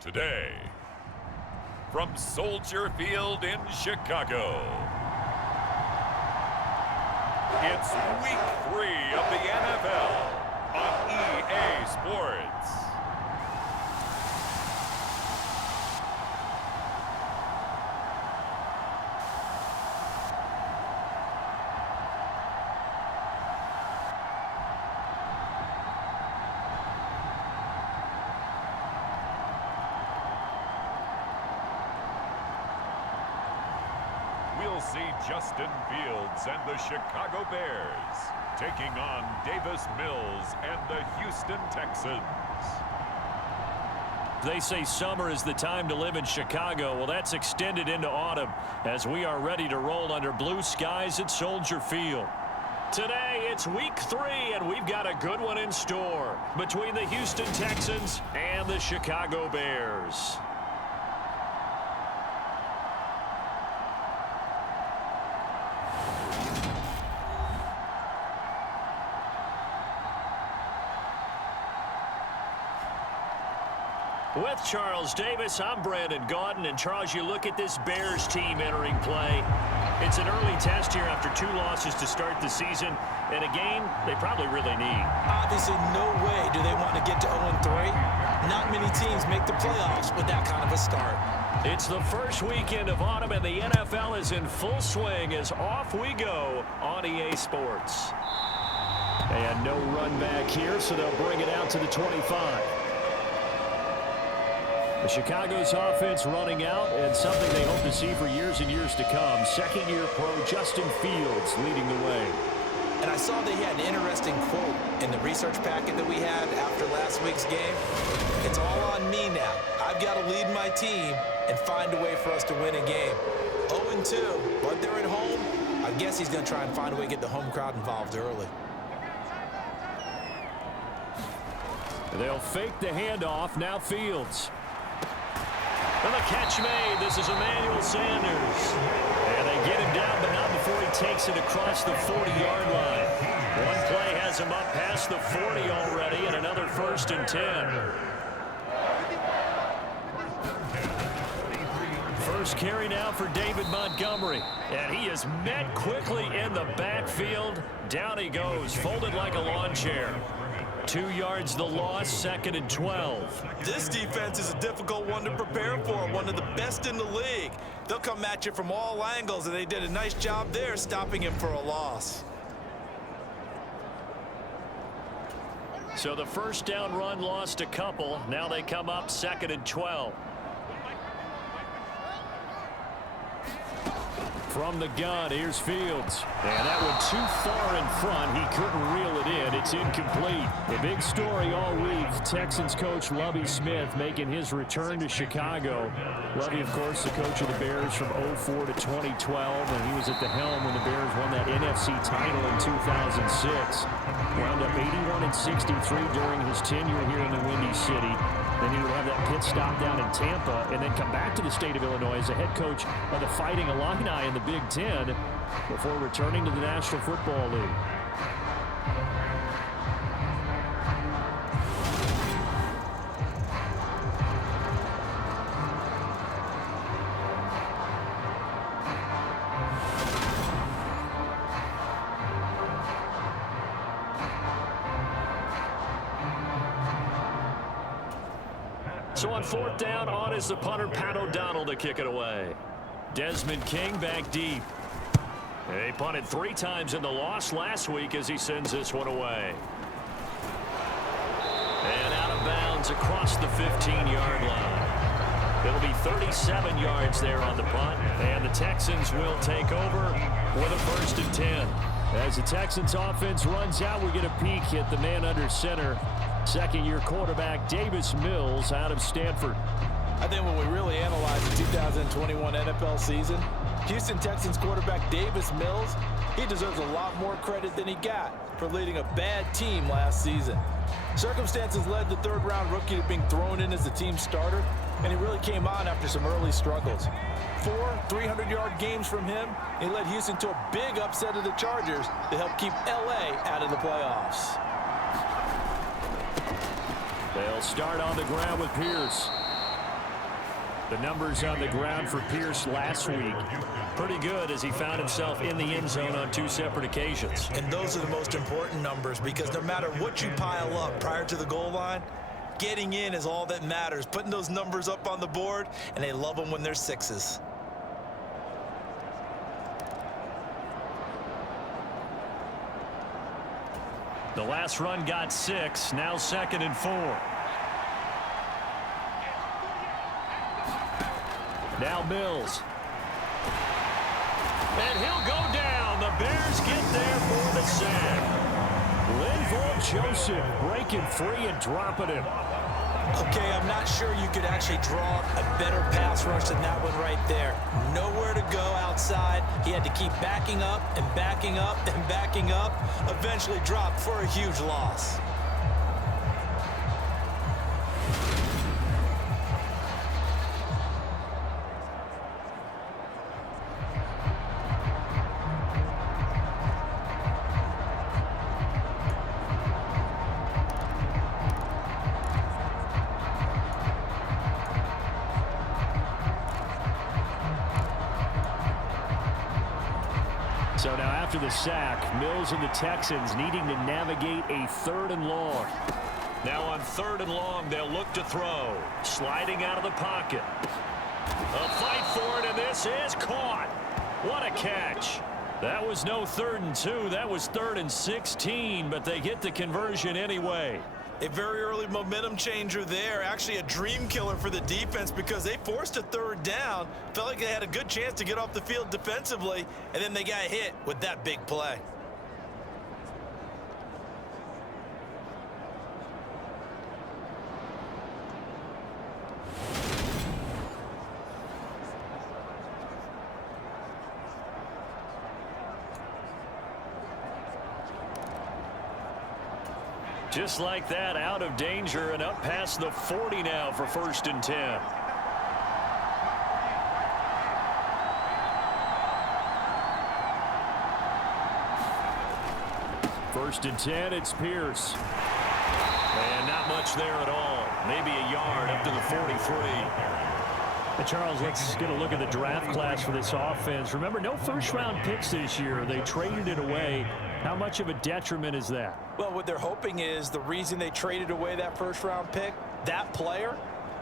Today, from Soldier Field in Chicago, it's Week 3 of the NFL on EA Sports. We'll see Justin Fields and the Chicago Bears taking on Davis Mills and the Houston Texans. They say summer is the time to live in Chicago. Well, that's extended into autumn as we are ready to roll under blue skies at Soldier Field. Today, it's Week 3, and we've got a good one in store between the Houston Texans and the Chicago Bears. With Charles Davis, I'm Brandon Gaudin. And Charles, you look at this Bears team entering play. It's an early test here after 2 losses to start the season, and a game they probably really need. Obviously, no way do they want to get to 0-3. Not many teams make the playoffs with that kind of a start. It's the first weekend of autumn, and the NFL is in full swing as off we go on EA Sports. And no run back here, so they'll bring it out to the 25. The Chicago's offense running out, and something they hope to see for years and years to come. Second-year pro Justin Fields leading the way. And I saw they had an interesting quote in the research packet that we had after last week's game. It's all on me now. I've got to lead my team and find a way for us to win a game. 0-2, but they're at home. I guess he's going to try and find a way to get the home crowd involved early. They'll fake the handoff. Now Fields. And the catch made. This is Emmanuel Sanders. And they get him down, but not before he takes it across the 40-yard line. One play has him up past the 40 already, and another 1st and 10. First carry now for David Montgomery. And he is met quickly in the backfield. Down he goes, folded like a lawn chair. 2 yards the loss, 2nd and 12. This defense is a difficult one to prepare for, one of the best in the league. They'll come at you from all angles, and they did a nice job there stopping him for a loss. So the first down run lost a couple. Now they come up 2nd and 12. From the gun, here's Fields. And that one too far in front. He couldn't reel it in. It's incomplete. The big story all week, Texans coach Lovie Smith making his return to Chicago. Lovie, of course, the coach of the Bears from 2004 to 2012, and he was at the helm when the Bears won that NFC title in 2006. Wound up 81-63 during his tenure here in the Windy City. Then he would have that pit stop down in Tampa and then come back to the state of Illinois as a head coach of the Fighting Illini in the Big Ten before returning to the National Football League. So on 4th down, on is the punter, Pat O'Donnell, to kick it away. Desmond King back deep. He punted 3 times in the loss last week as he sends this one away. And out of bounds across the 15-yard line. It'll be 37 yards there on the punt, and the Texans will take over with a 1st and 10. As the Texans offense runs out, we get a peek at the man under center. Second-year quarterback Davis Mills out of Stanford. I think when we really analyze the 2021 NFL season, Houston Texans quarterback Davis Mills, he deserves a lot more credit than he got for leading a bad team last season. Circumstances led the 3rd-round rookie to being thrown in as the team starter, and he really came on after some early struggles. 4 300-yard games from him, he led Houston to a big upset of the Chargers to help keep L.A. out of the playoffs. They'll start on the ground with Pierce. The numbers on the ground for Pierce last week, pretty good as he found himself in the end zone on 2 separate occasions. And those are the most important numbers because no matter what you pile up prior to the goal line, getting in is all that matters. Putting those numbers up on the board, and they love them when they're 6s. The last run got 6, now 2nd and 4. Now Mills. And he'll go down. The Bears get there for the sack. Linval Joseph breaking free and dropping him. Okay, I'm not sure you could actually draw a better pass rush than that one right there. Nowhere to go outside. He had to keep backing up and backing up and backing up. Eventually dropped for a huge loss. So now after the sack, Mills and the Texans needing to navigate a 3rd and long. Now on 3rd and long, they'll look to throw. Sliding out of the pocket. A fight for it, and this is caught. What a catch. That was no 3rd and 2. That was 3rd and 16, but they get the conversion anyway. A very early momentum changer there. Actually a dream killer for the defense because they forced a 3rd down. Felt like they had a good chance to get off the field defensively, and then they got hit with that big play. Just like that, out of danger and up past the 40 now for 1st and 10. First and 10, it's Pierce. And not much there at all. Maybe a yard up to the 43. And Charles, let's get a look at the draft class for this offense. Remember, no first-round picks this year. They traded it away. How much of a detriment is that? Well, what they're hoping is the reason they traded away that 1st-round pick, that player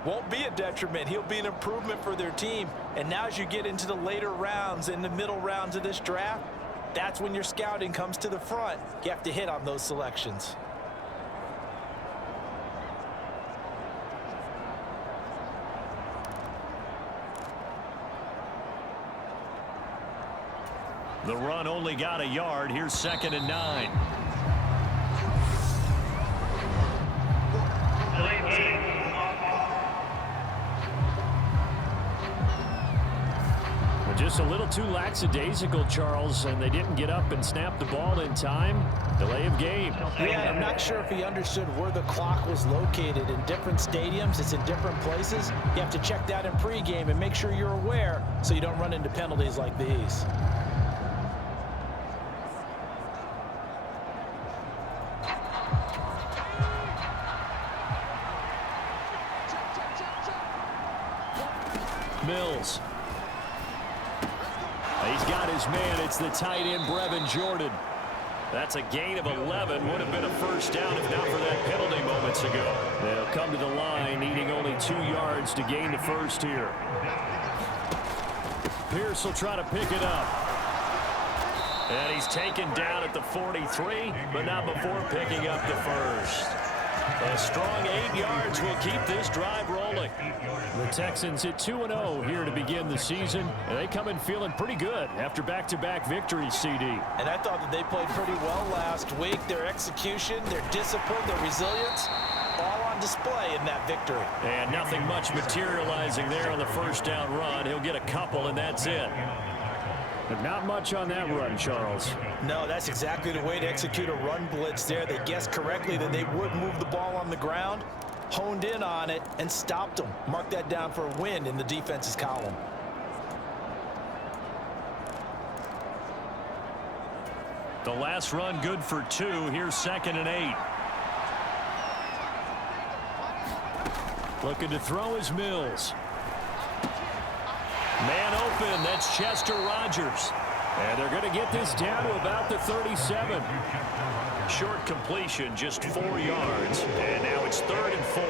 won't be a detriment. He'll be an improvement for their team. And now as you get into the later rounds, in the middle rounds of this draft, that's when your scouting comes to the front. You have to hit on those selections. The run only got a yard. Here's 2nd and 9. Just a little too lackadaisical, Charles, and they didn't get up and snap the ball in time. Delay of game. Yeah, I'm not sure if he understood where the clock was located. In different stadiums, it's in different places. You have to check that in pregame and make sure you're aware so you don't run into penalties like these. Mills. He's got his man. It's the tight end, Brevin Jordan. That's a gain of 11. Would have been a 1st down if not for that penalty moments ago. They'll come to the line, needing only 2 yards to gain the 1st here. Pierce will try to pick it up. And he's taken down at the 43, but not before picking up the 1st. A strong 8 yards will keep this drive rolling. The Texans hit 2-0 here to begin the season, and they come in feeling pretty good after back-to-back victories, CD. And I thought that they played pretty well last week. Their execution, their discipline, their resilience, all on display in that victory. And nothing much materializing there on the 1st down run. He'll get a couple, and that's it. But not much on that run, Charles. No, that's exactly the way to execute a run blitz there. They guessed correctly that they would move the ball on the ground, honed in on it, and stopped them. Mark that down for a win in the defense's column. The last run good for 2. Here's 2nd and 8. Looking to throw is Mills. Man open, that's Chester Rogers. And they're going to get this down to about the 37. Short completion, just 4 yards. And now it's 3rd and 4.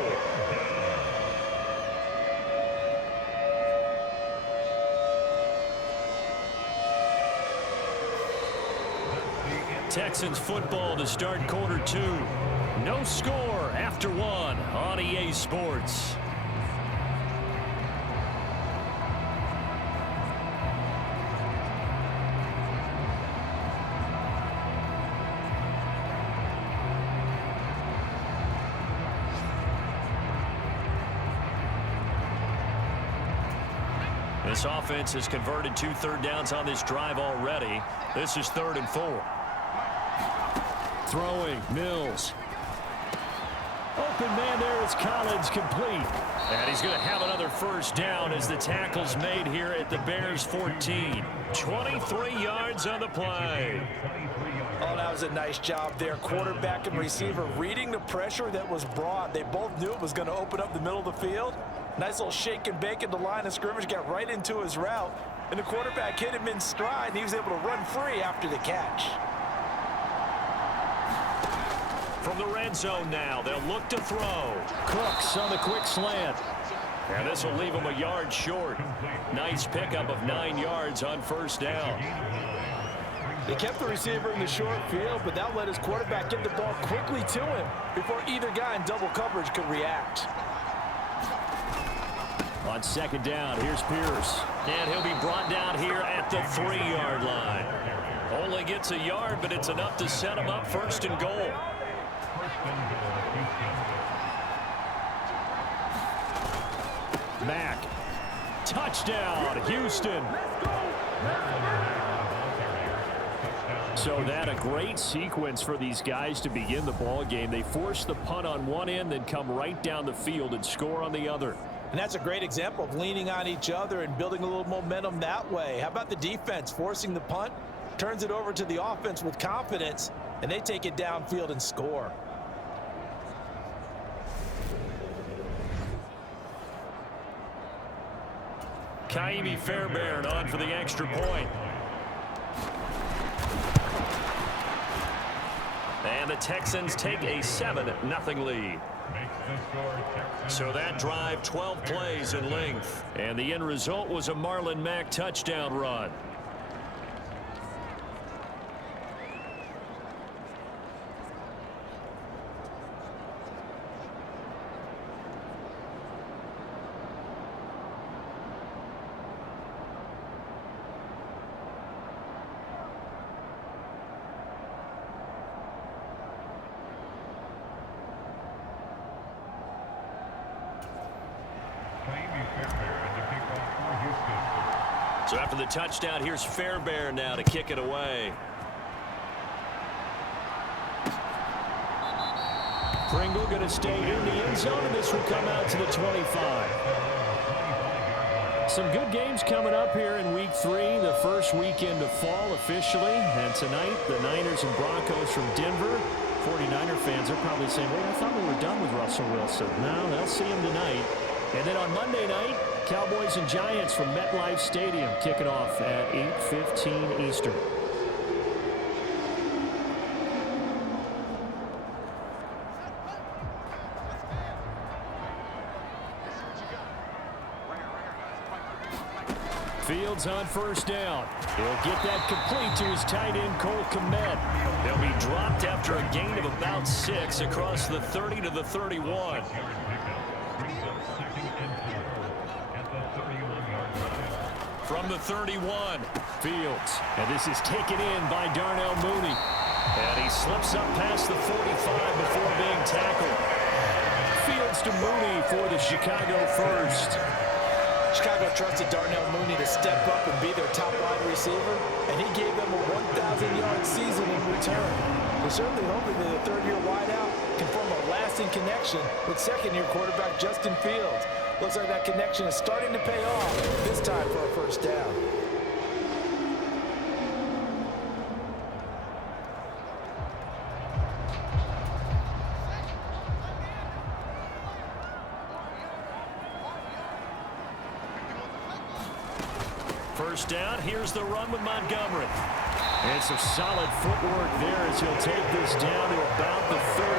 Texans football to start quarter 2. No score after 1 on EA Sports. This offense has converted 2 third downs on this drive already. This is 3rd and 4. Throwing, Mills. Open man there is Collins, complete. And he's going to have another first down as the tackle's made here at the Bears 14. 23 yards on the play. Oh, that was a nice job there. Quarterback and receiver reading the pressure that was brought. They both knew it was going to open up the middle of the field. Nice little shake and bake at the line of scrimmage, got right into his route. And the quarterback hit him in stride, and he was able to run free after the catch. From the red zone now, they'll look to throw. Cooks on the quick slant. And this will leave him a yard short. Nice pickup of 9 yards on first down. They kept the receiver in the short field, but that let his quarterback get the ball quickly to him before either guy in double coverage could react. On second down, here's Pierce. And he'll be brought down here at the 3-yard line. Only gets a yard, but it's enough to set him up 1st and goal. Mack. Touchdown, Houston. So that a great sequence for these guys to begin the ball game. They force the punt on one end, then come right down the field and score on the other. And that's a great example of leaning on each other and building a little momentum that way. How about the defense forcing the punt, turns it over to the offense with confidence, and they take it downfield and score. Kaimi Fairbairn on for the extra point. And the Texans take a 7-0 lead. So that drive, 12 plays in length. And the end result was a Marlon Mack touchdown run. So after the touchdown, here's Fairbairn now to kick it away. Pringle going to stay in the end zone, and this will come out to the 25. Some good games coming up here in Week 3, the first weekend of fall officially. And tonight, the Niners and Broncos from Denver. 49er fans are probably saying, well, I thought we were done with Russell Wilson. No, they'll see him tonight. And then on Monday night, Cowboys and Giants from MetLife Stadium kicking off at 8:15 Eastern. Fields on first down. He'll get that complete to his tight end, Cole Kmet. They'll be dropped after a gain of about 6 across the 30 to the 31. From the 31, Fields. And this is taken in by Darnell Mooney. And he slips up past the 45 before being tackled. Fields to Mooney for the Chicago first. Chicago trusted Darnell Mooney to step up and be their top wide receiver, and he gave them a 1,000-yard season in return. They're certainly hoping that the third-year wideout can form a lasting connection with second-year quarterback Justin Fields. Looks like that connection is starting to pay off, this time for a first down. First down, here's the run with Montgomery. And some solid footwork there as he'll take this down to about the 38.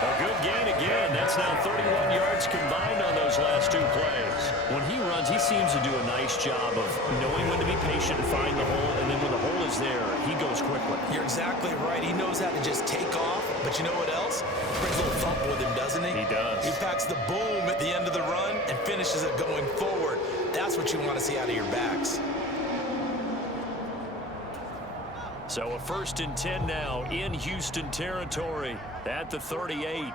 A good gain again. That's now 31 yards combined on those last two plays. When he runs, he seems to do a nice job of knowing when to be patient and find the hole, and then when the hole is there, he goes quickly. You're exactly right. He knows how to just take off, but you know what else? Brings a little thump with him, doesn't he? He does. He packs the boom at the end of the run and finishes it going forward. That's what you want to see out of your backs. So a 1st and 10 now in Houston territory at the 38.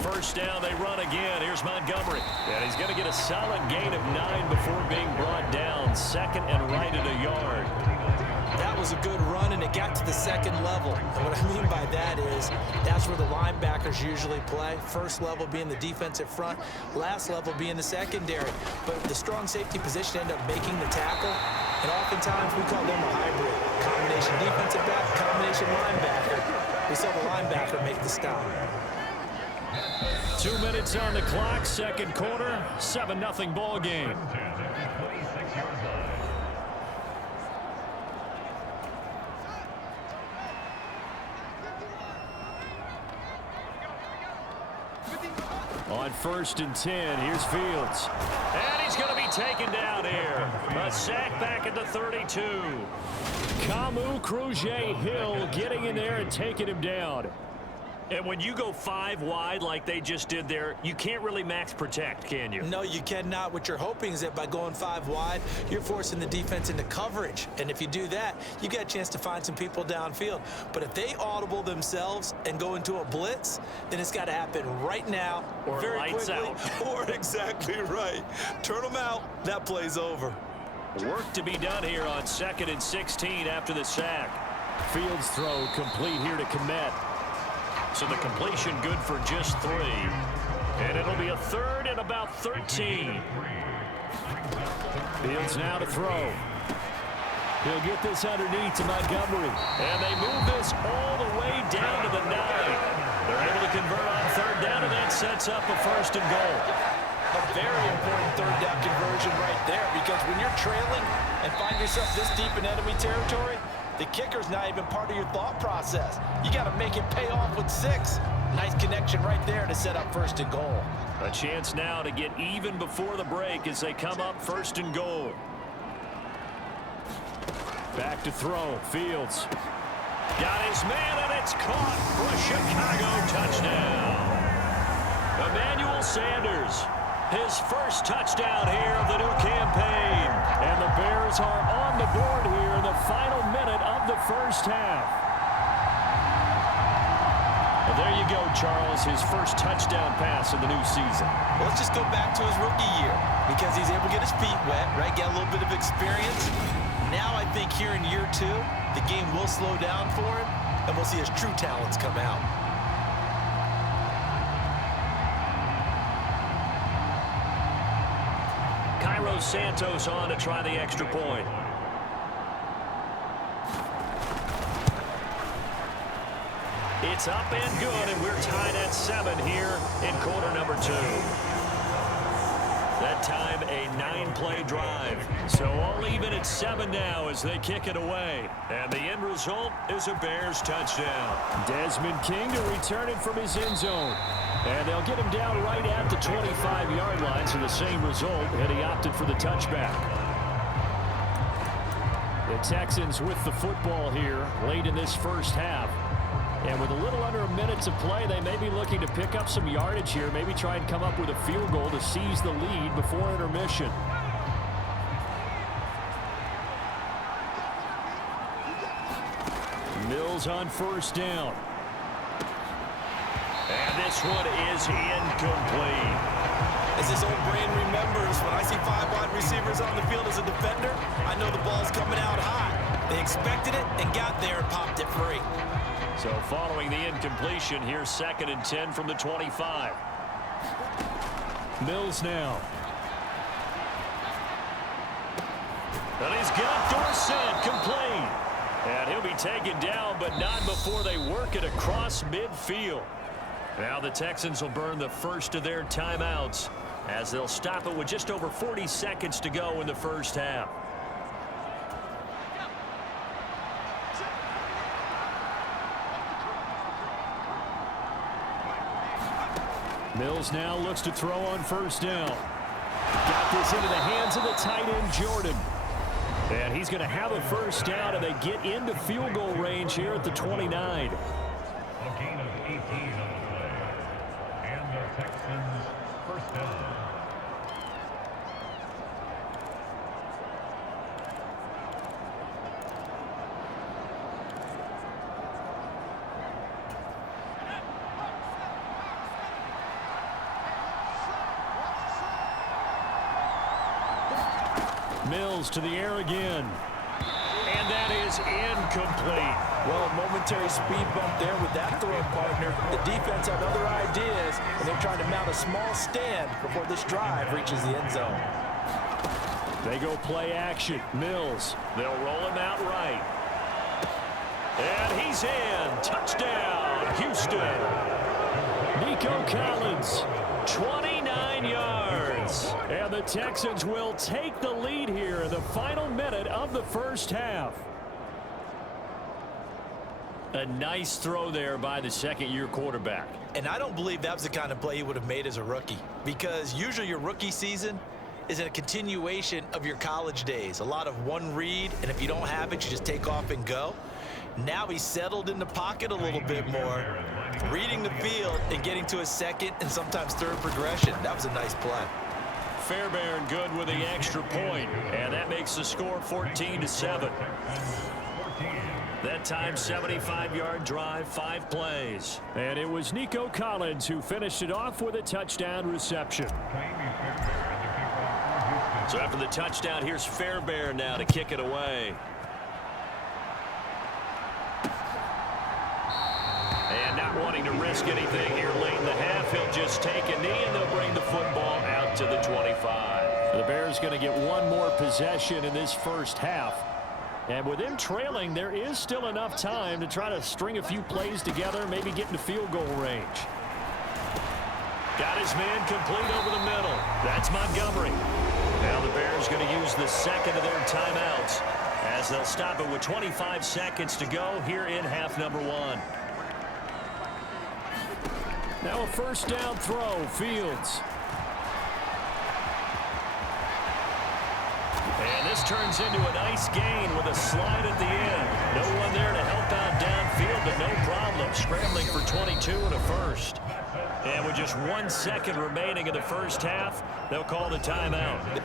First down, they run again. Here's Montgomery. And he's going to get a solid gain of 9 before being brought down. Second and right at a yard. That was a good run, and it got to the second level. And what I mean by that is that's where the linebackers usually play. First level being the defensive front, last level being the secondary. But the strong safety position ended up making the tackle, and oftentimes we call them a hybrid. Combination defensive back, combination linebacker. We saw the linebacker make the stop. 2 minutes on the clock, second quarter, 7-0 ball game. On 1st and 10, here's Fields. And he's going to be taken down here. A sack back at the 32. Kamu Cruz-Hill getting in there and taking him down. And when you go 5 wide like they just did there, you can't really max protect, can you? No, you cannot. What you're hoping is that by going 5 wide, you're forcing the defense into coverage. And if you do that, you get a chance to find some people downfield. But if they audible themselves and go into a blitz, then it's got to happen right now, or very lights quickly. Out. Or exactly right. Turn them out. That play's over. Work to be done here on 2nd and 16 after the sack. Fields throw complete here to Kmet. So the completion good for just 3. And it'll be a 3rd and about 13. Fields now to throw. He'll get this underneath to Montgomery. And they move this all the way down to the 9. They're able to convert on 3rd down, and that sets up a 1st and goal. A very important 3rd down conversion right there, because when you're trailing and find yourself this deep in enemy territory, the kicker's not even part of your thought process. You got to make it pay off with 6. Nice connection right there to set up 1st and goal. A chance now to get even before the break as they come up 1st and goal. Back to throw. Fields. Got his man, and it's caught for a Chicago touchdown. Emmanuel Sanders. His first touchdown here of the new campaign. And the Bears are on the board here in the final minute of the first half. Well, there you go, Charles. His first touchdown pass of the new season. Well, let's just go back to his rookie year, because he's able to get his feet wet, right? Get a little bit of experience. Now I think here in year 2, the game will slow down for him, and we'll see his true talents come out. Santos on to try the extra point. It's up and good, and we're tied at 7 here in quarter number 2. That time a 9-play drive. So all even at 7 now as they kick it away. And the end result is a Bears touchdown. Desmond King to return it from his end zone. And they'll get him down right at the 25-yard line, so the same result, and he opted for the touchback. The Texans with the football here late in this first half. And with a little under a minute to play, they may be looking to pick up some yardage here, maybe try and come up with a field goal to seize the lead before intermission. Mills on 1st down. And this one is incomplete. As this old brain remembers, when I see 5 wide receivers on the field as a defender, I know the ball's coming out high. They expected it and got there and popped it free. So following the incompletion, here's 2nd and 10 from the 25. Mills now. And he's got Dorsett complete. And he'll be taken down, but not before they work it across midfield. Now the Texans will burn the first of their timeouts as they'll stop it with just over 40 seconds to go in the first half. Mills now looks to throw on first down. Got this into the hands of the tight end, Jordan. And he's going to have a first down, and they get into field goal range here at the 29. A gain of 18 on the play. And the Texans first down. Mills to the air again. And that is incomplete. Well, a momentary speed bump there with that throw partner. The defense had other ideas, and they're trying to mount a small stand before this drive reaches the end zone. They go play action. Mills. They'll roll him out right. And he's in. Touchdown, Houston. Nico Collins, 29 yards. And the Texans will take the lead here in the final minute of the first half. A nice throw there by the second-year quarterback. And I don't believe that was the kind of play he would have made as a rookie, because usually your rookie season is a continuation of your college days. A lot of one read, and if you don't have it, you just take off and go. Now he's settled in the pocket a little bit more, reading the field and getting to a second and sometimes third progression. That was a nice play. Fairbairn good with the extra point, and that makes the score 14-7. That time, 75-yard drive, 5 plays. And it was Nico Collins who finished it off with a touchdown reception. So after the touchdown, here's Fairbairn now to kick it away. And not wanting to risk anything here late in the half, he'll just take a knee, and they'll bring the football out to the 25. The Bears going to get one more possession in this first half. And with them trailing, there is still enough time to try to string a few plays together, maybe get into field goal range. Got his man complete over the middle. That's Montgomery. Now the Bears going to use the second of their timeouts as they'll stop it with 25 seconds to go here in half number 1. Now a first down throw, Fields. And this turns into a nice gain with a slide at the end. No one there to help out downfield, but no problem. Scrambling for 22 and a first. And with just 1 second remaining in the first half, they'll call the timeout.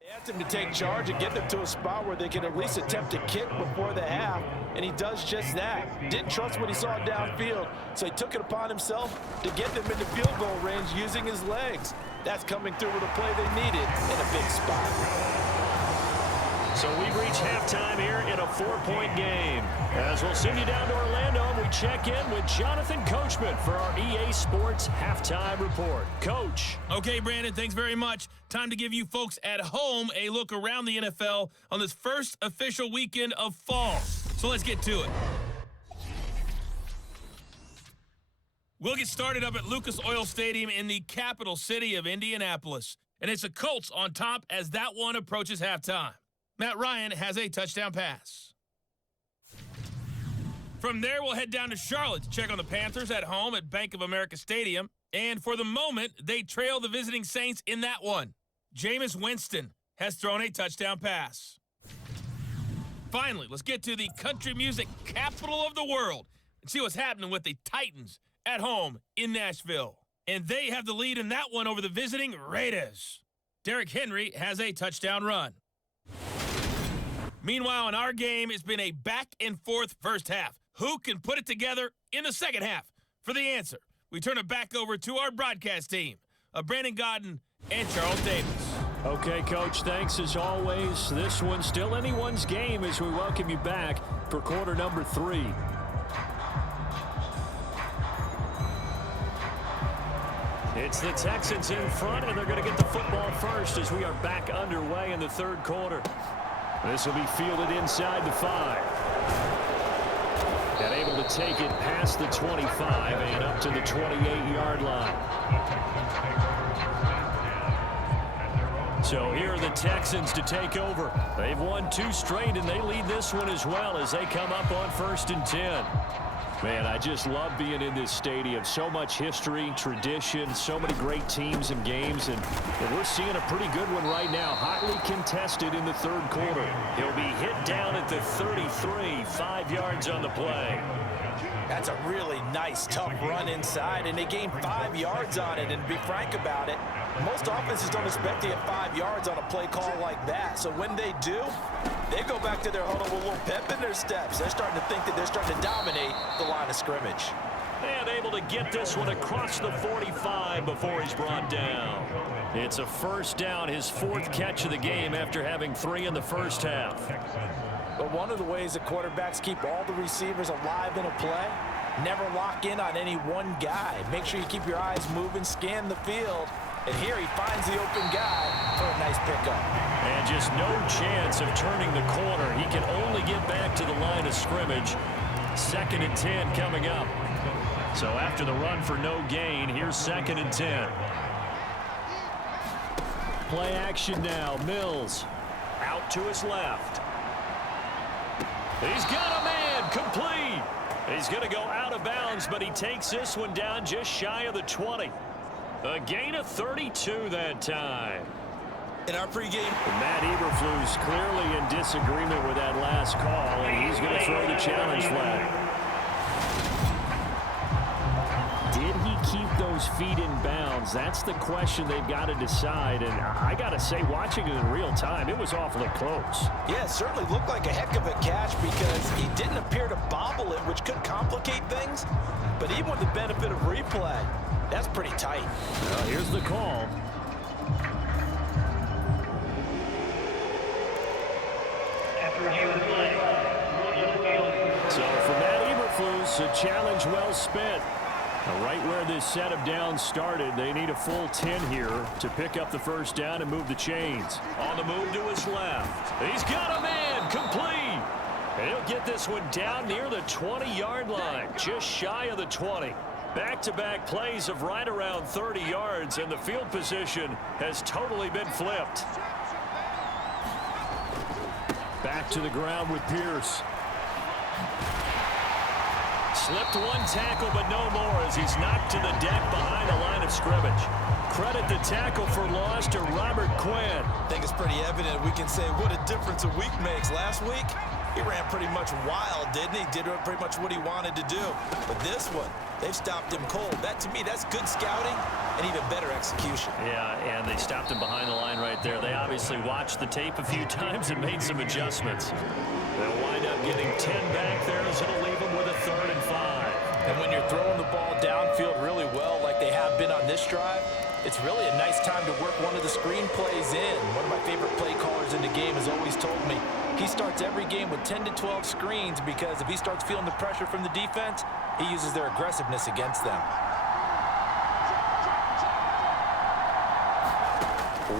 They asked him to take charge and get them to a spot where they can at least attempt to kick before the half, and he does just that. Didn't trust what he saw downfield, so he took it upon himself to get them into field goal range using his legs. That's coming through with a play they needed in a big spot. So we've reached halftime here in a 4-point game. As we'll send you down to Orlando, and we check in with Jonathan Coachman for our EA Sports Halftime Report. Coach. Okay, Brandon, thanks very much. Time to give you folks at home a look around the NFL on this first official weekend of fall. So let's get to it. We'll get started up at Lucas Oil Stadium in the capital city of Indianapolis. And it's the Colts on top as that one approaches halftime. Matt Ryan has a touchdown pass. From there, we'll head down to Charlotte to check on the Panthers at home at Bank of America Stadium. And for the moment, they trail the visiting Saints in that one. Jameis Winston has thrown a touchdown pass. Finally, let's get to the country music capital of the world and see what's happening with the Titans at home in Nashville. And they have the lead in that one over the visiting Raiders. Derrick Henry has a touchdown run. Meanwhile, in our game, it's been a back-and-forth first half. Who can put it together in the second half? For the answer, we turn it back over to our broadcast team of Brandon Godden and Charles Davis. Okay, Coach, thanks as always. This one's still anyone's game as we welcome you back for quarter number 3. It's the Texans in front, and they're going to get the football first as we are back underway in the third quarter. This will be fielded inside the 5. And able to take it past the 25 and up to the 28-yard line. So here are the Texans to take over. They've won 2 straight, and they lead this one as well as they come up on 1st and 10. Man, I just love being in this stadium. So much history, tradition, so many great teams and games, and we're seeing a pretty good one right now. Hotly contested in the third quarter. He'll be hit down at the 33, 5 yards on the play. That's a really nice, tough run inside, and they gained 5 yards on it. And to be frank about it, most offenses don't expect to get 5 yards on a play call like that. So when they do, they go back to their huddle with a little pep in their steps. They're starting to think that they're starting to dominate the line of scrimmage. And able to get this one across the 45 before he's brought down. It's a first down, his 4th catch of the game after having 3 in the first half. But one of the ways that quarterbacks keep all the receivers alive in a play, never lock in on any one guy. Make sure you keep your eyes moving, scan the field. And here he finds the open guy for a nice pickup. And just no chance of turning the corner. He can only get back to the line of scrimmage. 2nd and 10 coming up. So after the run for no gain, here's 2nd and 10. Play action now. Mills out to his left. He's got a man complete. He's going to go out of bounds, but he takes this one down just shy of the 20. A gain of 32 that time. In our pregame, Matt Eberflus clearly in disagreement with that last call, and he's going to throw the challenge flag. Did he keep those feet in bounds? That's the question they've got to decide. And I got to say, watching it in real time, it was awfully close. yeah, it certainly looked like a heck of a catch because he didn't appear to bobble it, which could complicate things. But even with the benefit of replay, that's pretty tight. Well, here's the call. So for Matt Eberflus, a challenge well spent. Right where this set of downs started, they need a full 10 here to pick up the first down and move the chains. On the move to his left. He's got a man complete. And he'll get this one down near the 20-yard line, just shy of the 20. Back-to-back plays of right around 30 yards, and the field position has totally been flipped. Back to the ground with Pierce. Slipped one tackle, but no more as he's knocked to the deck behind the line of scrimmage. Credit the tackle for loss to Robert Quinn. I think it's pretty evident we can say what a difference a week makes. Last week, he ran pretty much wild, didn't he? Did pretty much what he wanted to do. But this one, they've stopped him cold. That, to me, that's good scouting and even better execution. Yeah, and they stopped him behind the line right there. They obviously watched the tape a few times and made some adjustments. They'll wind up getting 10 back there as it'll leave them with a 3rd and 5. And when you're throwing the ball downfield really well like they have been on this drive, it's really a nice time to work one of the screen plays in. One of my favorite play callers in the game has always told me he starts every game with 10 to 12 screens because if he starts feeling the pressure from the defense, he uses their aggressiveness against them.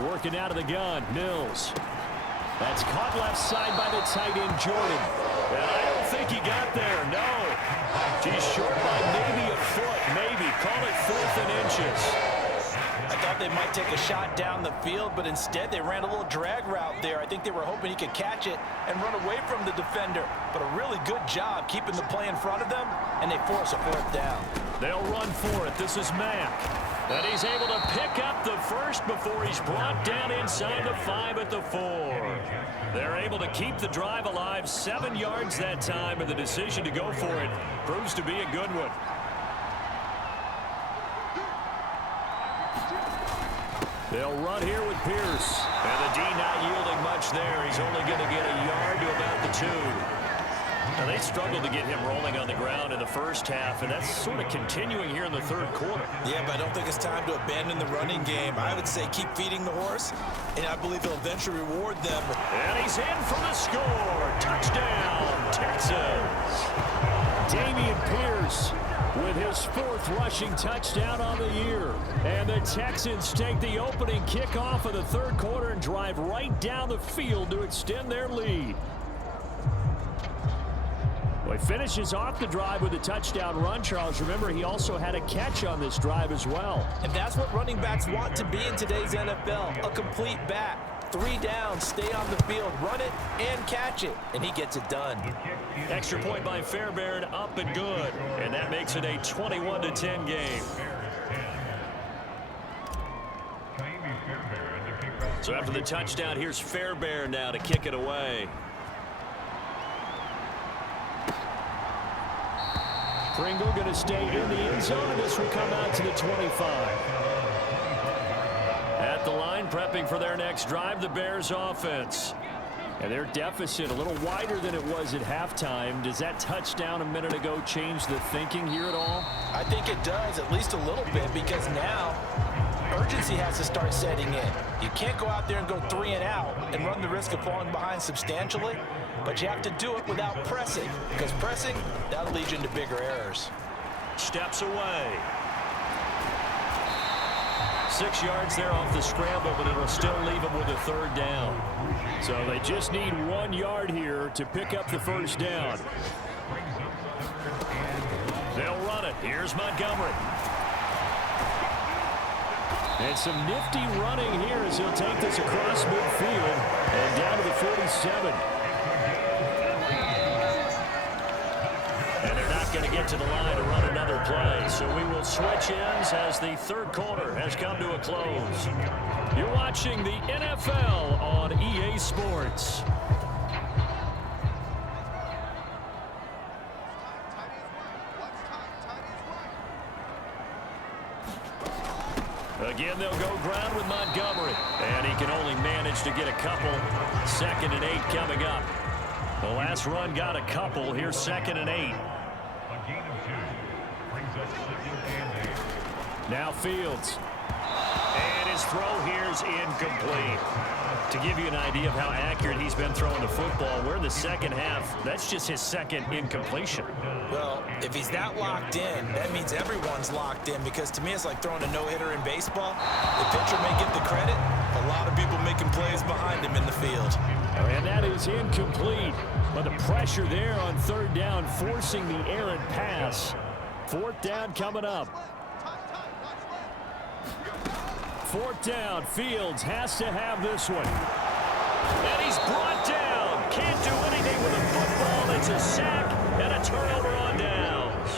Working out of the gun, Mills. That's caught left side by the tight end, Jordan. And I don't think he got there, no. He's short by maybe a foot, maybe. Call it 4th and inches. I thought they might take a shot down the field, but instead they ran a little drag route there. I think they were hoping he could catch it and run away from the defender. But a really good job keeping the play in front of them, and they force a 4th down. They'll run for it. This is Mack. And he's able to pick up the first before he's brought down inside the 5 at the 4. They're able to keep the drive alive, 7 yards that time, and the decision to go for it proves to be a good one. They'll run here with Pierce. And the D not yielding much there. He's only going to get a yard to about the 2. Now, they struggled to get him rolling on the ground in the first half, and that's sort of continuing here in the third quarter. Yeah, but I don't think it's time to abandon the running game. I would say keep feeding the horse, and I believe he'll eventually reward them. And he's in for the score. Touchdown, Texans. Dameon Pierce with his 4th rushing touchdown on the year. And the Texans take the opening kickoff of the third quarter and drive right down the field to extend their lead. Well, he finishes off the drive with a touchdown run, Charles. Remember, he also had a catch on this drive as well. And that's what running backs want to be in today's NFL, a complete back. 3 downs, stay on the field, run it, and catch it. And he gets it done. Extra point by Fairbairn, up and good. And that makes it a 21-10 game. So after the touchdown, here's Fairbairn now to kick it away. Pringle going to stay in the end zone, and this will come out to the 25. At the line, prepping for their next drive, the Bears offense. And their deficit a little wider than it was at halftime. Does that touchdown a minute ago change the thinking here at all? I think it does, at least a little bit, because now urgency has to start setting in. You can't go out there and go 3 and out and run the risk of falling behind substantially, but you have to do it without pressing, because pressing, that'll lead you into bigger errors. Steps away. 6 yards there off the scramble, but it'll still leave them with a 3rd down. So they just need 1 yard here to pick up the first down. They'll run it. Here's Montgomery. And some nifty running here as he'll take this across midfield and down to the 47. And they're not going to get to the line to run another play. So we will switch ends as the third quarter has come to a close. You're watching the NFL on EA Sports. Again, they'll go ground with Montgomery. And he can only manage to get a couple. 2nd and 8 coming up. The last run got a couple. Here's 2nd and 8. Now Fields. And his throw here is incomplete. To give you an idea of how accurate he's been throwing the football, we're in the second half. That's just his 2nd incompletion. Well, if he's that locked in, that means everyone's locked in, because to me it's like throwing a no-hitter in baseball. The pitcher may get the credit, a lot of people making plays behind him in the field. And that is incomplete. But the pressure there on 3rd down, forcing the errant pass. 4th down coming up. 4th down, Fields has to have this one. And he's brought down. Can't do anything with the football. It's a sack and a turnover on downs.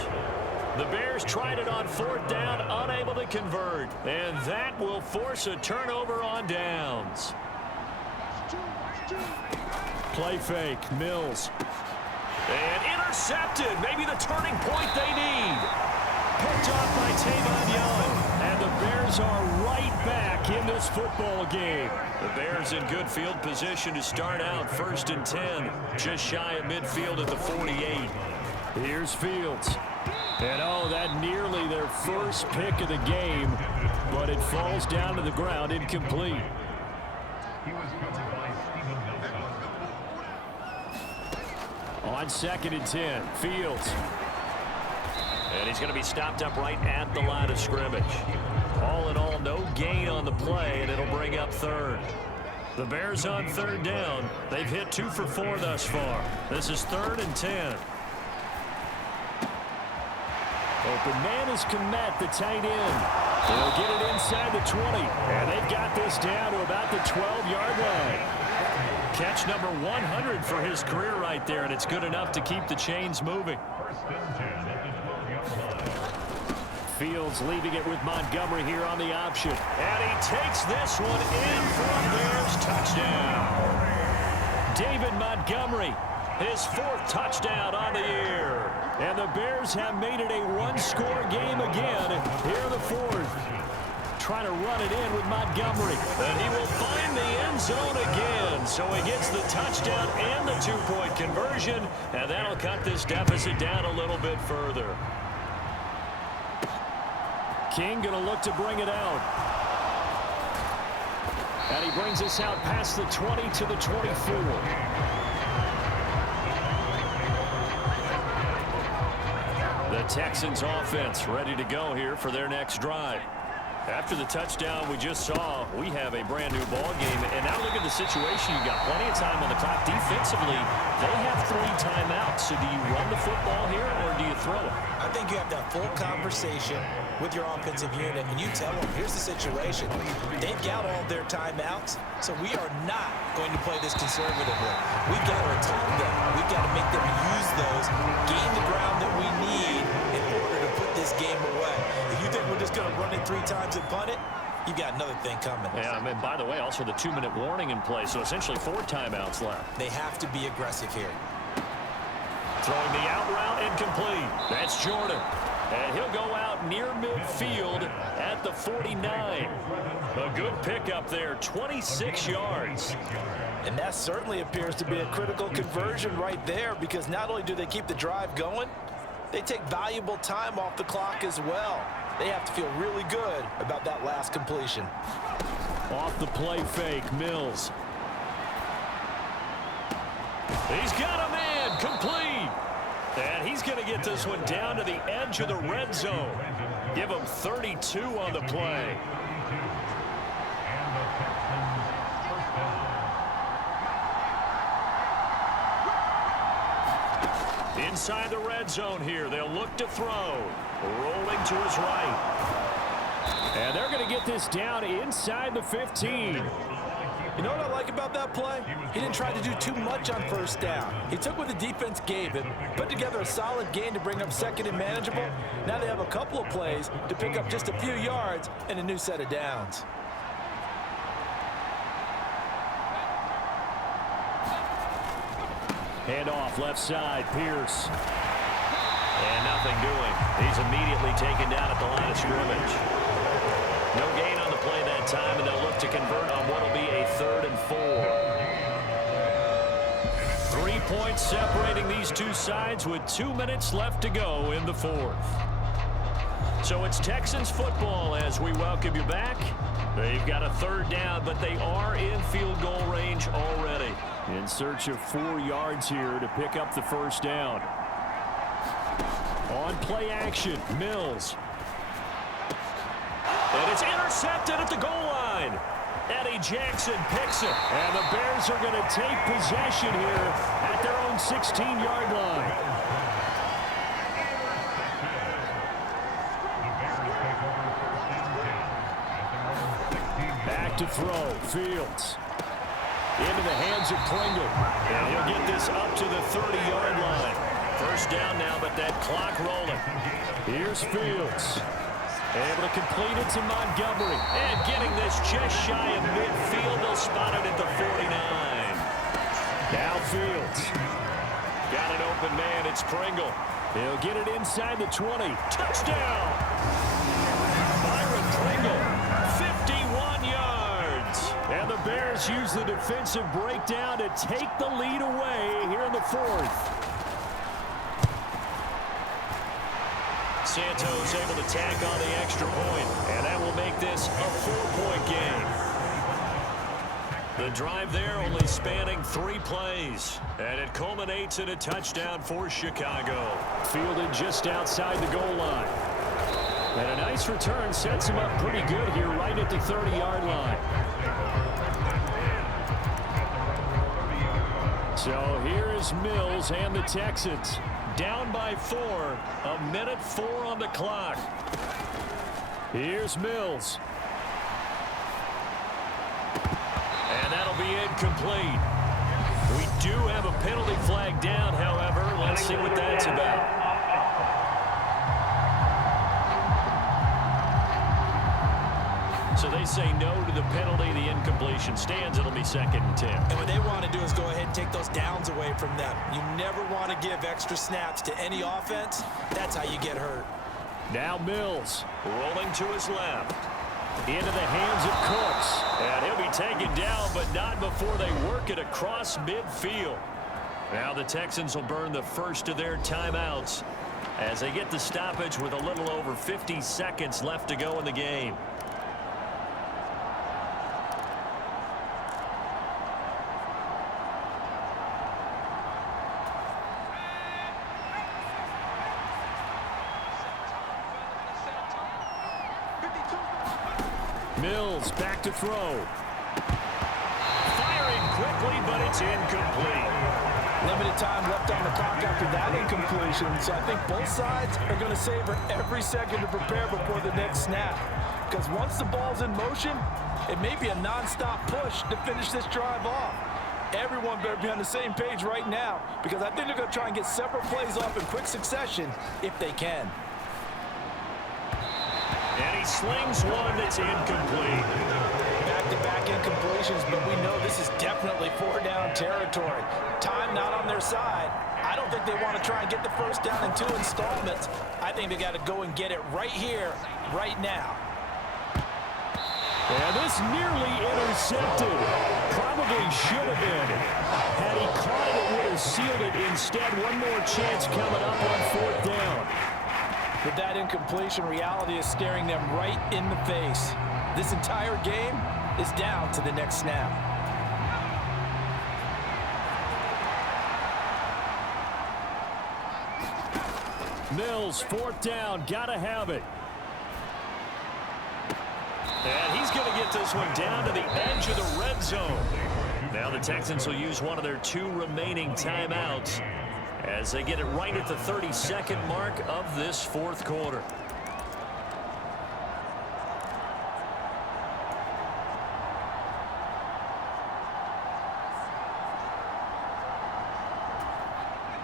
The Bears tried it on 4th down, unable to convert. And that will force a turnover on downs. Play fake, Mills. And intercepted. Maybe the turning point they need. Picked off by Tavon Young. And the Bears are right back in this football game. The Bears in good field position to start out 1st and 10. Just shy of midfield at the 48. Here's Fields. And oh, that nearly their first pick of the game. But it falls down to the ground, incomplete. On 2nd and 10, Fields. And he's going to be stopped up right at the line of scrimmage. All in all, no gain on the play, and it'll bring up 3rd. The Bears on 3rd down. They've hit 2 for 4 thus far. This is 3rd and 10. Open man is Kmet, the tight end. They'll get it inside the 20. And they've got this down to about the 12-yard line. Catch number 100 for his career right there, and it's good enough to keep the chains moving. Fields leaving it with Montgomery here on the option. And he takes this one in for a Bears touchdown. David Montgomery, his 4th touchdown on the year. And the Bears have made it a one-score game again here in the 4th. Trying to run it in with Montgomery. And he will find the end zone again. So he gets the touchdown and the 2-point conversion. And that'll cut this deficit down a little bit further. King going to look to bring it out. And he brings us out past the 20 to the 24. The Texans offense ready to go here for their next drive. After the touchdown we just saw, we have a brand new ball game. And now look at the situation. You got plenty of time on the clock. Defensively, they have 3 timeouts. So do you run the football here or do you throw it? I think you have that full conversation with your offensive unit, and you tell them, here's the situation. They've got all their timeouts, so we are not going to play this conservatively. We've got to attack them. We've got to make them use those, gain the ground that we need in order to put this game away. If you think we're just going to run it 3 times and punt it, you've got another thing coming. Yeah, and by the way, also the 2-minute warning in play, so essentially 4 timeouts left. They have to be aggressive here. Throwing the out route incomplete. That's Jordan. And he'll go out near midfield at the 49. A good pickup there, 26 yards. And that certainly appears to be a critical conversion right there, because not only do they keep the drive going, they take valuable time off the clock as well. They have to feel really good about that last completion. Off the play fake, Mills. He's got a man, complete. And he's going to get this one down to the edge of the red zone. Give him 32 on the play. Inside the red zone here, they'll look to throw. Rolling to his right. And they're going to get this down inside the 15. You know what I like about that play? He didn't try to do too much on first down. He took what the defense gave him, put together a solid gain to bring up second and manageable. Now they have a couple of plays to pick up just a few yards and a new set of downs. Hand off left side, Pierce. And nothing doing. He's immediately taken down at the line of scrimmage. No gain on the play that time, and they'll look to convert on what will be a 3rd and 4. 3 points separating these two sides with 2 minutes left to go in the 4th. So it's Texans football as we welcome you back. They've got a 3rd down, but they are in field goal range already. In search of 4 yards here to pick up the 1st down. On play action, Mills. And it's intercepted at the goal line. Eddie Jackson picks it. And the Bears are going to take possession here at their own 16-yard line. Back to throw, Fields. Into the hands of Pringle. And he'll get this up to the 30-yard line. 1st down now, but that clock rolling. Here's Fields. Able to complete it to Montgomery. And getting this just shy of midfield. They'll spot it at the 49. Now Fields. Got an open man. It's Pringle. He'll get it inside the 20. Touchdown! Byron Pringle. 51 yards. And the Bears use the defensive breakdown to take the lead away here in the 4th. Santos able to tack on the extra point, and that will make this a 4-point game. The drive there only spanning 3 plays, and it culminates in a touchdown for Chicago. Fielded just outside the goal line. And a nice return sets him up pretty good here right at the 30-yard line. So here is Mills and the Texans. Down by 4, a minute 4 on the clock. Here's Mills. And that'll be incomplete. We do have a penalty flag down, however. Let's see what that's about. So they say no to the penalty. The incompletion stands. It'll be 2nd and 10. And what they want to do is go ahead and take those downs away from them. You never want to give extra snaps to any offense. That's how you get hurt. Now Mills rolling to his left. Into the hands of Cooks. And he'll be taken down, but not before they work it across midfield. Now the Texans will burn the first of their timeouts as they get the stoppage with a little over 50 seconds left to go in the game. Mills back to throw. Firing quickly, but it's incomplete. Limited time left on the clock after that incompletion, so I think both sides are going to savor every second to prepare before the next snap. Because once the ball's in motion, it may be a non-stop push to finish this drive off. Everyone better be on the same page right now, because I think they're going to try and get several plays off in quick succession if they can. And he slings one that's incomplete. Back-to-back incompletions, but we know this is definitely 4-down territory. Time not on their side. I don't think they want to try and get the first down in 2 installments. I think they got to go and get it right here, right now. And this nearly intercepted. Probably should have been. Had he caught it, it would have sealed it. Instead, one more chance coming up on 4th down. With that incompletion, reality is staring them right in the face. This entire game is down to the next snap. Mills, 4th down, gotta have it. And he's going to get this one down to the edge of the red zone. Now the Texans will use one of their 2 remaining timeouts as they get it right at the 32nd mark of this 4th quarter.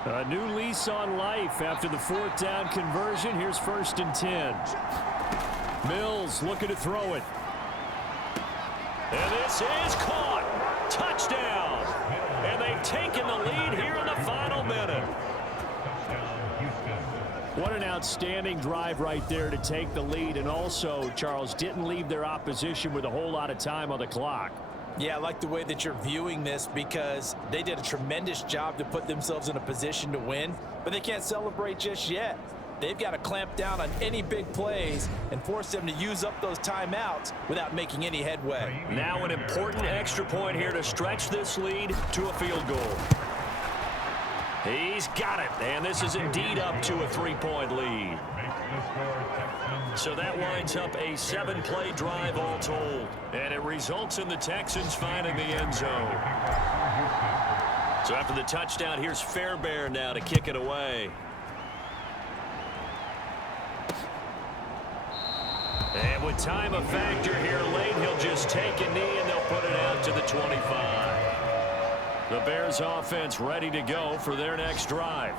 A new lease on life after the 4th down conversion. Here's 1st and 10. Mills looking to throw it. And this is caught. Touchdown. And they've taken the lead here in the final minute. What an outstanding drive right there to take the lead. And also, Charles, didn't leave their opposition with a whole lot of time on the clock. Yeah, I like the way that you're viewing this because they did a tremendous job to put themselves in a position to win, but they can't celebrate just yet. They've got to clamp down on any big plays and force them to use up those timeouts without making any headway. Now an important extra point here to stretch this lead to a field goal. He's got it, and this is indeed up to a 3-point lead. So that winds up a 7-play drive all told, and it results in the Texans finding the end zone. So after the touchdown, here's Fairbairn now to kick it away. And with time a factor here late, he'll just take a knee and they'll put it out to the 25. The Bears offense ready to go for their next drive.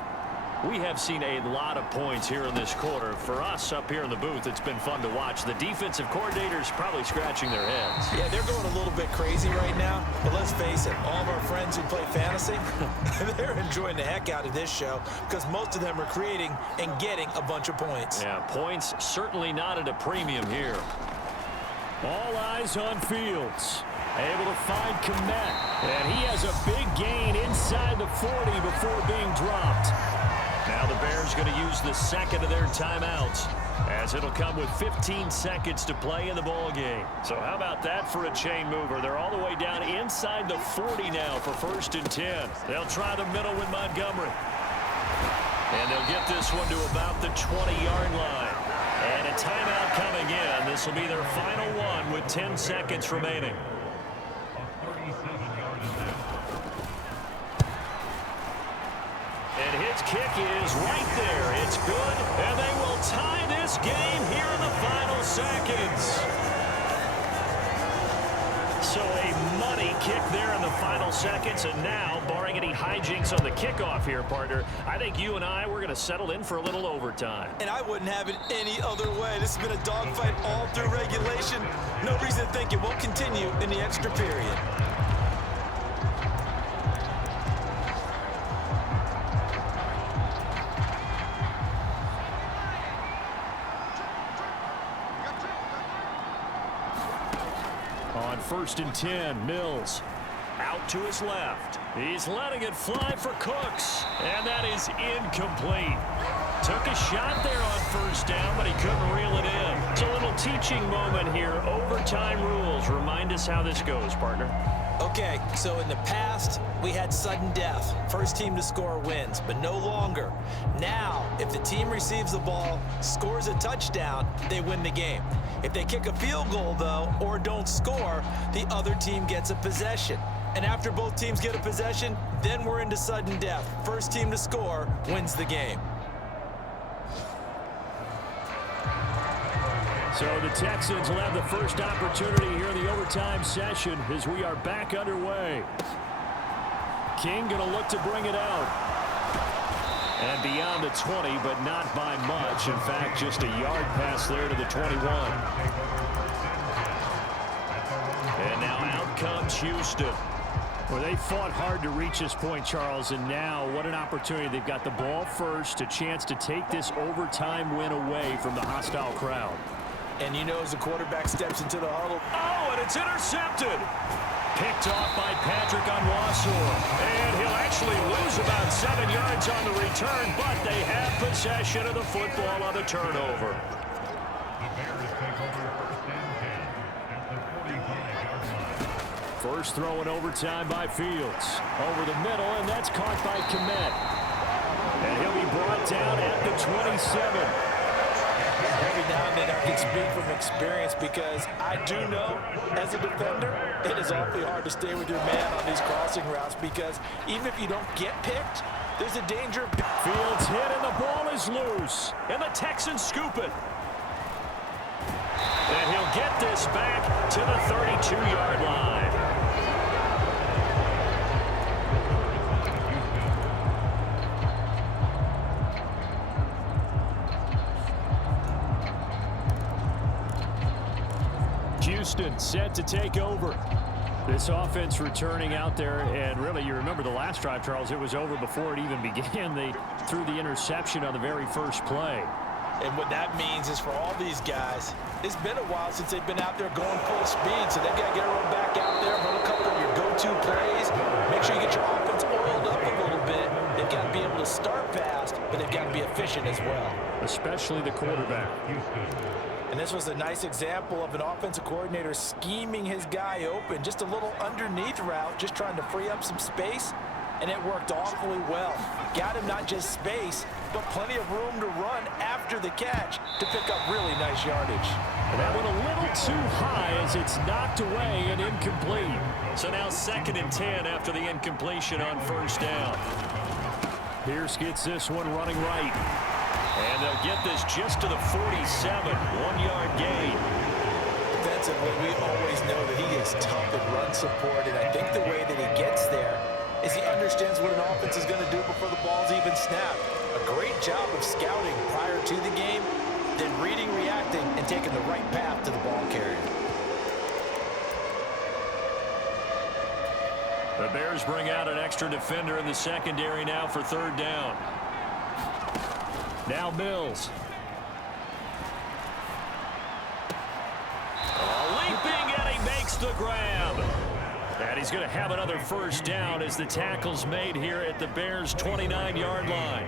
We have seen a lot of points here in this quarter. For us up here in the booth, it's been fun to watch. The defensive coordinators probably scratching their heads. Yeah, they're going a little bit crazy right now. But let's face it, all of our friends who play fantasy, they're enjoying the heck out of this show because most of them are creating and getting a bunch of points. Yeah, points certainly not at a premium here. All eyes on Fields. Able to find Kmet. And he has a big gain inside the 40 before being dropped. Now the Bears going to use the second of their timeouts as it'll come with 15 seconds to play in the ball game. So how about that for a chain mover? They're all the way down inside the 40 now for 1st and 10. They'll try the middle with Montgomery. And they'll get this one to about the 20-yard line. And a timeout coming in. This will be their final one with 10 seconds remaining. And his kick is right there. It's good, and they will tie this game here in the final seconds. So a money kick there in the final seconds, and now, barring any hijinks on the kickoff here, partner, I think you and we're going to settle in for a little overtime. And I wouldn't have it any other way. This has been a dogfight all through regulation. No reason to think it won't continue in the extra period. On 1st and 10, Mills out to his left. He's letting it fly for Cooks, and that is incomplete. Took a shot there on 1st down, but he couldn't reel it in. It's a little teaching moment here. Overtime rules. Remind us how this goes, partner. Okay, so in the past, we had sudden death. First team to score wins, but no longer. Now, if the team receives the ball, scores a touchdown, they win the game. If they kick a field goal, though, or don't score, the other team gets a possession. And after both teams get a possession, then we're into sudden death. First team to score wins the game. So the Texans will have the first opportunity here in the overtime session as we are back underway. King going to look to bring it out. And beyond the 20, but not by much. In fact, just a yard pass there to the 21. And now out comes Houston. Well, they fought hard to reach this point, Charles, and now what an opportunity. They've got the ball first, a chance to take this overtime win away from the hostile crowd. And you know, as the quarterback steps into the huddle. Oh, and it's intercepted. Picked off by Patrick Onwuasor. And he'll actually lose about 7 yards on the return, but they have possession of the football on the turnover. First throw in overtime by Fields. Over the middle, and that's caught by Kmet. And he'll be brought down at the 27. Every now and then I can speak from experience because I do know, as a defender, it is awfully hard to stay with your man on these crossing routes because even if you don't get picked, there's a danger. Fields hit and the ball is loose. And the Texans scoop it. And he'll get this back to the 32-yard line. Houston set to take over. This offense returning out there, and really, you remember the last drive, Charles, it was over before it even began. They threw the interception on the very first play. And what that means is for all these guys, it's been a while since they've been out there going full speed, so they've got to get everyone back out there, run a couple of your go-to plays, make sure you get your offense oiled up a little bit. They've got to be able to start fast, but they've got to be efficient as well. Especially the quarterback. And this was a nice example of an offensive coordinator scheming his guy open. Just a little underneath route, just trying to free up some space, and it worked awfully well. Got him not just space, but plenty of room to run after the catch to pick up really nice yardage. And that went a little too high as it's knocked away and incomplete. So now 2nd and 10 after the incompletion on 1st down. Pierce gets this one running right. And they'll get this just to the 47, 1-yard gain. Defensively, we always know that he is tough in run support, and I think the way that he gets there is he understands what an offense is going to do before the ball's even snapped. A great job of scouting prior to the game, then reading, reacting, and taking the right path to the ball carrier. The Bears bring out an extra defender in the secondary now for 3rd down. Now Mills. Leaping, and he makes the grab. And he's going to have another 1st down as the tackle's made here at the Bears' 29-yard line.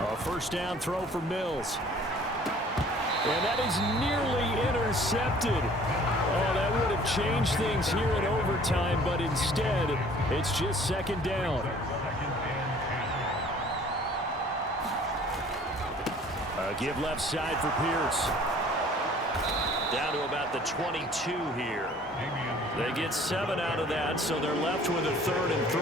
A 1st down throw for Mills. And that is nearly intercepted. Oh, that would have changed things here in overtime, but instead, it's just 2nd down. A give left side for Pierce. Down to about the 22 here. They get 7 out of that, so they're left with a 3rd and 3.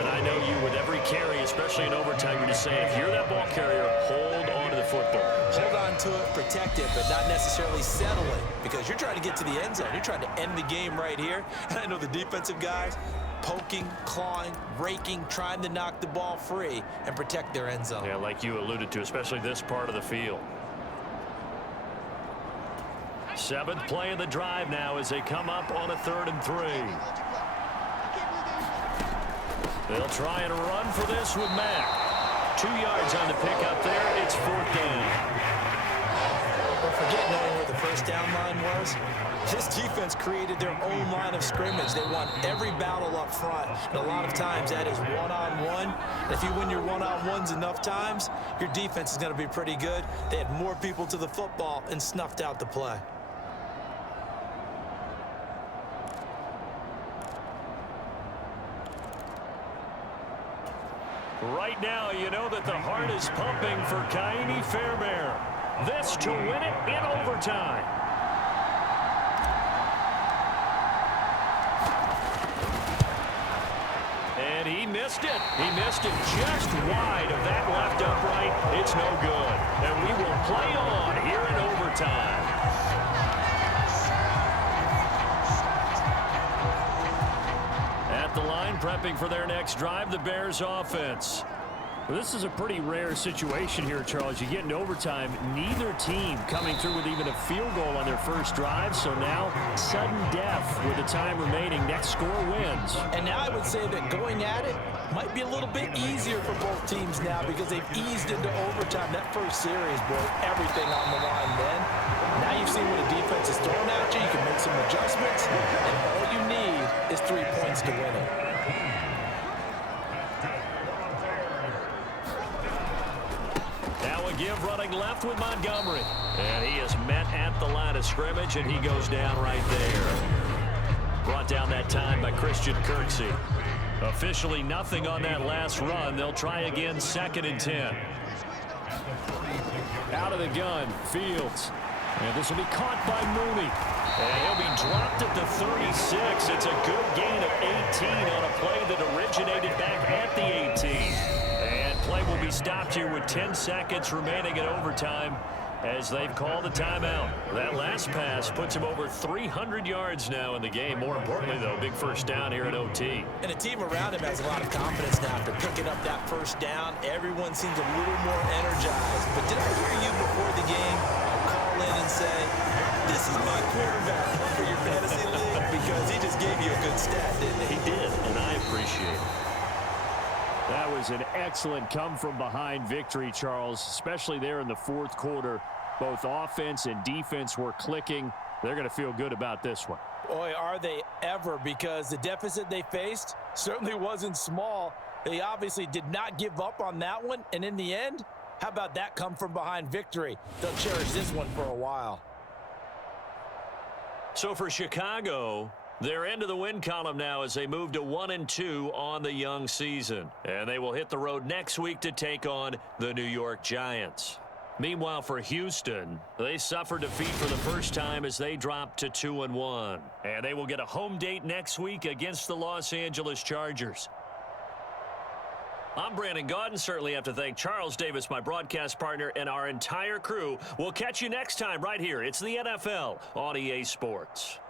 And I know you, with every carry, especially in overtime, you're just saying, if you're that ball carrier, hold on to the football. Hold on to it, protect it, but not necessarily settle it, because you're trying to get to the end zone. You're trying to end the game right here. And I know the defensive guys poking, clawing, raking, trying to knock the ball free and protect their end zone. Yeah, like you alluded to, especially this part of the field. 7th play of the drive now as they come up on a 3rd and 3. They'll try and run for this with Mack. 2 yards on the pickup there. It's 4th down. Don't forget knowing where the first down line was. This defense created their own line of scrimmage. They won every battle up front. And a lot of times that is one-on-one. If you win your one-on-ones enough times, your defense is going to be pretty good. They had more people to the football and snuffed out the play. Right now, you know that the heart is pumping for Kaimi Fairbairn. This to win it in overtime. And he missed it. He missed it just wide of that left upright. It's no good. And we will play on here in overtime. At the line, prepping for their next drive, the Bears offense. Well, this is a pretty rare situation here, Charles. You get into overtime, neither team coming through with even a field goal on their first drive. So now, sudden death with the time remaining. Next score wins. And now I would say that going at it might be a little bit easier for both teams now because they've eased into overtime. That first series, boy, everything on the line then. Now you've seen what a defense is throwing at you. You can make some adjustments, and all you need is 3 points to win it. Give running left with Montgomery. And he is met at the line of scrimmage, and he goes down right there. Brought down that time by Christian Kirksey. Officially nothing on that last run. They'll try again, 2nd and 10. Out of the gun, Fields. And this will be caught by Mooney. And he'll be dropped at the 36. It's a good gain of 18 on a play that originated back at the 18. Play will be stopped here with 10 seconds remaining in overtime as they've called a timeout. That last pass puts him over 300 yards now in the game. More importantly, though, big first down here at OT. And the team around him has a lot of confidence now after picking up that first down. Everyone seems a little more energized. But did I hear you before the game call in and say, this is my quarterback for your fantasy league? Because he just gave you a good stat, didn't he? He did, and I appreciate it. That was an excellent come-from-behind victory, Charles, especially there in the 4th quarter. Both offense and defense were clicking. They're going to feel good about this one. Boy, are they ever, because the deficit they faced certainly wasn't small. They obviously did not give up on that one, and in the end, how about that come-from-behind victory? They'll cherish this one for a while. So for Chicago, they're into the win column now as they move to 1-2 on the young season. And they will hit the road next week to take on the New York Giants. Meanwhile, for Houston, they suffered defeat for the first time as they dropped to 2-1. And they will get a home date next week against the Los Angeles Chargers. I'm Brandon Gaudin. Certainly have to thank Charles Davis, my broadcast partner, and our entire crew. We'll catch you next time right here. It's the NFL on EA Sports.